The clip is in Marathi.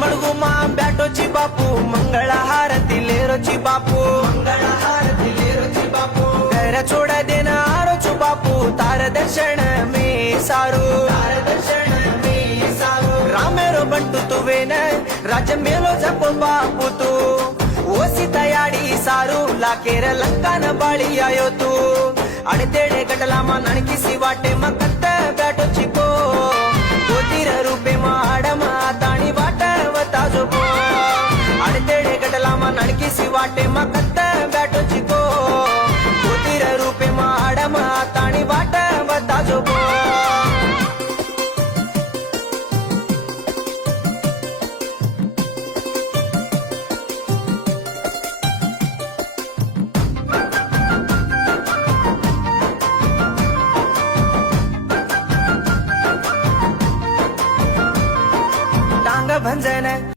मडगुमा ब्याटोची बापू मंगळ हारती लेरोची बापू मंगळ हारती लेरोची बापू घर छोड़ देना आरोचू बापू तार दर्शन में सारू तार दर्शन में सारू रामेरो बंटू तू वेन राज मेलो जपो बापू तू ओ सीतायाडी सारू लाकेर लंकान बाळी आयो तू अडतेडे गटलामा नणकिसी वाटे मकत्त ब्याटोची को गोतीर रूपे माडमा ताणी वाटवता जोबो अडतेडे गटलामा नणकिसी वाटे मकत्त ब्याटोची को गोतीर रूपे माडमा ताणी वाटवता जोबो भंजन